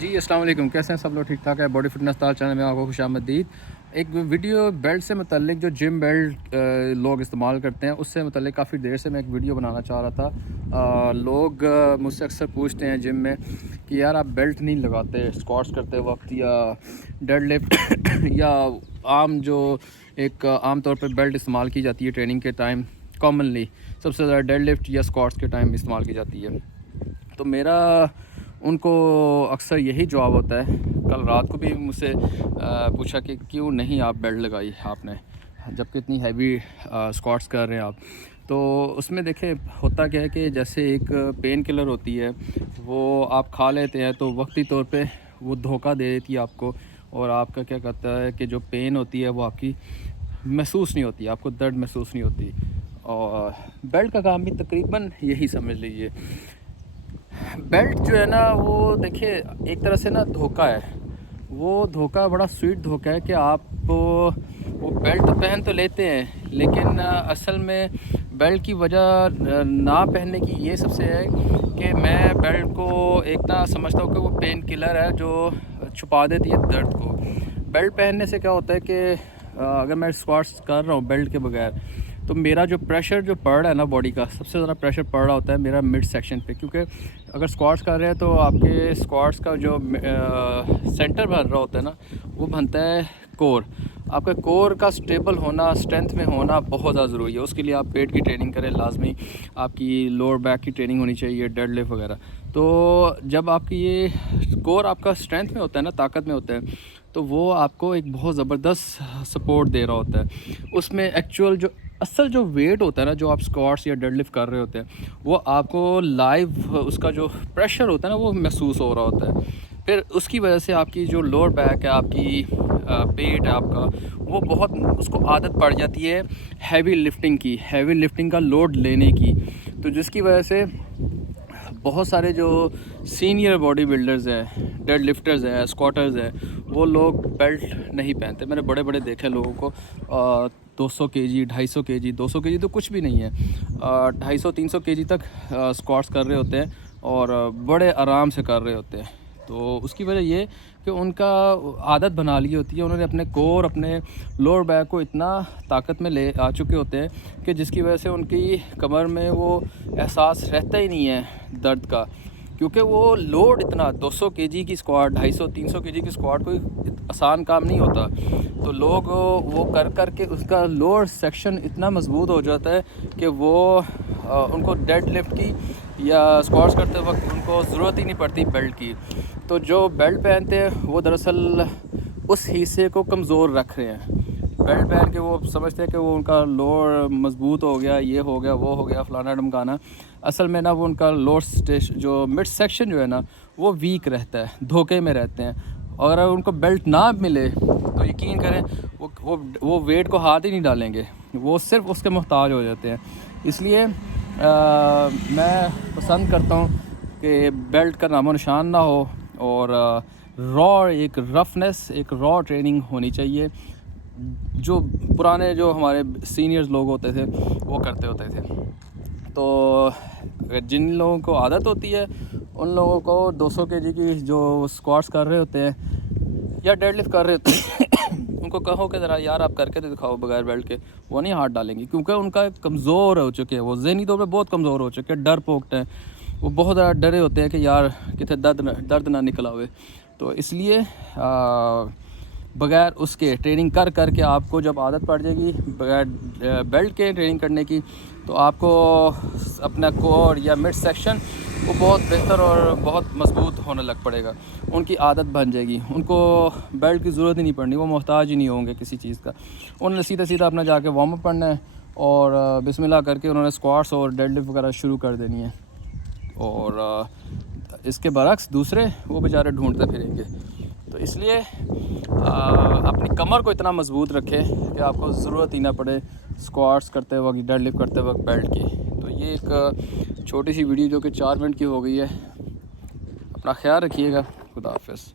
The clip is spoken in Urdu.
جی السلام علیکم، کیسے ہیں سب لوگ؟ ٹھیک ٹھاک ہے؟ باڈی فٹنس اسٹار چینل میں آپ کو خوش آمدید۔ ایک ویڈیو بیلٹ سے متعلق جو جم بیلٹ لوگ استعمال کرتے ہیں اس سے متعلق کافی دیر سے میں ایک ویڈیو بنانا چاہ رہا تھا۔ لوگ مجھ سے اکثر پوچھتے ہیں جم میں کہ یار آپ بیلٹ نہیں لگاتے اسکواٹس کرتے وقت یا ڈیڈ لفٹ یا عام جو ایک عام طور پہ بیلٹ استعمال کی جاتی ہے ٹریننگ کے ٹائم، کامنلی سب سے زیادہ ڈیڈ لفٹ یا اسکواٹس کے ٹائم استعمال کی جاتی ہے۔ تو میرا ان کو اکثر یہی جواب ہوتا ہے۔ کل رات کو بھی مجھ سے پوچھا کہ کیوں نہیں آپ بیلٹ لگائی آپ نے، جب کہ اتنی ہیوی اسکواٹس کر رہے ہیں آپ۔ تو اس میں دیکھیں ہوتا کیا ہے کہ جیسے ایک پین کلر ہوتی ہے وہ آپ کھا لیتے ہیں تو وقتی طور پہ وہ دھوکہ دے دیتی ہے آپ کو، اور آپ کا کیا کہتا ہے کہ جو پین ہوتی ہے وہ آپ کی محسوس نہیں ہوتی، آپ کو درد محسوس نہیں ہوتی۔ اور بیلٹ کا کام بھی تقریباً یہی سمجھ لیجیے۔ بیلٹ جو ہے نا وہ دیکھیے ایک طرح سے نا دھوکہ ہے، وہ دھوکہ بڑا سویٹ دھوکہ ہے کہ آپ وہ بیلٹ پہن تو لیتے ہیں لیکن اصل میں بیلٹ کی وجہ نہ پہننے کی یہ سب سے ہے کہ میں بیلٹ کو ایک نہ سمجھتا ہوں کہ وہ پین کلر ہے جو چھپا دیتی ہے درد کو۔ بیلٹ پہننے سے کیا ہوتا ہے کہ اگر میں اسکواٹس کر رہا ہوں بیلٹ کے بغیر تو میرا جو پریشر جو پڑ رہا ہے نا باڈی کا، سب سے زیادہ پریشر پڑ رہا ہوتا ہے میرا مڈ سیکشن پہ، کیونکہ اگر اسکواٹس کر رہے ہیں تو آپ کے اسکواٹس کا جو سینٹر بن رہا ہوتا ہے نا وہ بنتا ہے کور۔ آپ کا کور کا سٹیبل ہونا، اسٹرینتھ میں ہونا بہت زیادہ ضروری ہے۔ اس کے لیے آپ پیٹ کی ٹریننگ کریں لازمی، آپ کی لوور بیک کی ٹریننگ ہونی چاہیے، ڈیڈ لفٹ وغیرہ۔ تو جب آپ کی یہ کور آپ کا اسٹرینتھ میں ہوتا ہے نا، طاقت میں ہوتا ہے، تو وہ آپ کو ایک بہت زبردست سپورٹ دے رہا ہوتا ہے۔ اس میں ایکچوئل جو اصل جو ویٹ ہوتا ہے نا، جو آپ اسکواٹس یا ڈیڈ لفٹ کر رہے ہوتے ہیں، وہ آپ کو لائیو اس کا جو پریشر ہوتا ہے نا وہ محسوس ہو رہا ہوتا ہے۔ پھر اس کی وجہ سے آپ کی جو لوور بیک ہے، آپ کی پیٹ ہے آپ کا، وہ بہت اس کو عادت پڑ جاتی ہے ہیوی لفٹنگ کا لوڈ لینے کی، تو جس کی وجہ سے بہت سارے جو سینئر باڈی بلڈرز ہیں، ڈیڈ لفٹرز ہیں، اسکواٹرز ہیں، وہ لوگ بیلٹ نہیں پہنتے۔ میں نے بڑے بڑے دیکھے لوگوں کو 200 کے جی، 250 کے جی، 200 کے جی تو کچھ بھی نہیں ہے، 250 300 کے جی تک اسکواٹس کر رہے ہوتے ہیں اور بڑے آرام سے کر رہے ہوتے ہیں۔ تو اس کی وجہ یہ کہ ان کا عادت بنا لی ہوتی ہے، انہوں نے اپنے کور، اپنے لوور بیک کو اتنا طاقت میں لے آ چکے ہوتے ہیں کہ جس کی وجہ سے ان کی کمر میں وہ احساس رہتا ہی نہیں ہے درد کا، کیونکہ وہ لوڈ اتنا 200 کے جی کی اسکواٹ، 250 300 کے جی کی اسکواٹ کوئی آسان کام نہیں ہوتا۔ تو لوگ وہ کر کے اس کا لوور سیکشن اتنا مضبوط ہو جاتا ہے کہ وہ ان کو ڈیڈ لفٹ کی یا اسکواٹس کرتے وقت ان کو ضرورت ہی نہیں پڑتی بیلٹ کی۔ تو جو بیلٹ پہنتے ہیں وہ دراصل اس حصے کو کمزور رکھ رہے ہیں۔ بیلٹ پہن کے وہ سمجھتے ہیں کہ وہ ان کا لوور مضبوط ہو گیا، یہ ہو گیا، وہ ہو گیا، فلانا ڈمکانا۔ اصل میں نا وہ ان کا لوور جو مڈ سیکشن جو ہے نا وہ ویک رہتا ہے، دھوکے میں رہتے ہیں، اور اگر ان کو بیلٹ نہ ملے تو یقین کریں وہ ویٹ کو ہاتھ ہی نہیں ڈالیں گے، وہ صرف اس کے محتاج ہو جاتے ہیں۔ اس لیے میں پسند کرتا ہوں کہ بیلٹ کا نام و نشان نہ ہو، اور ایک رفنس، ایک ٹریننگ ہونی چاہیے جو پرانے جو ہمارے سینئرز لوگ ہوتے تھے وہ کرتے ہوتے تھے۔ تو جن لوگوں کو عادت ہوتی ہے ان لوگوں کو 200 کے جی کی جو اسکواٹس کر رہے ہوتے ہیں یا ڈیڈ لفٹ کر رہے ہوتے ہیں ان کو کہو کہ ذرا یار آپ کر کے دکھاؤ بغیر بیلٹ کے، وہ نہیں ہاتھ ڈالیں گے، کیونکہ ان کا کمزور ہو چکے ہیں، وہ ذہنی طور پہ بہت کمزور ہو چکے ہیں، ڈر پوکتے ہیں، وہ بہت زیادہ ڈرے ہوتے ہیں کہ یار کتنے درد نہ نکلا ہوئے۔ تو اس لیے بغیر اس کے ٹریننگ کر کے آپ کو جب عادت پڑ جائے گی بغیر بیلٹ کے ٹریننگ کرنے کی، تو آپ کو اپنا کور یا مڈ سیکشن وہ بہت بہتر اور بہت مضبوط ہونے لگ پڑے گا، ان کی عادت بن جائے گی، ان کو بیلٹ کی ضرورت ہی نہیں پڑنی، وہ محتاج ہی نہیں ہوں گے کسی چیز کا۔ انہوں نے سیدھا اپنا جا کے وارم اپ کرنا ہے اور بسم اللہ کر کے انہوں نے اسکواٹس اور ڈیڈ لفٹ وغیرہ شروع کر دینی ہے، اور اس کے برعکس دوسرے وہ بیچارے ڈھونڈتے پھریں گے۔ تو اس لیے اپنی کمر کو اتنا مضبوط رکھیں کہ آپ کو ضرورت ہی نہ پڑے اسکواٹس کرتے وقت، ڈیڈ لفٹ کرتے وقت بیلٹ کی۔ تو یہ ایک چھوٹی سی ویڈیو جو کہ 4 منٹ کی ہو گئی ہے، اپنا خیال رکھیے گا۔ خدا حافظ۔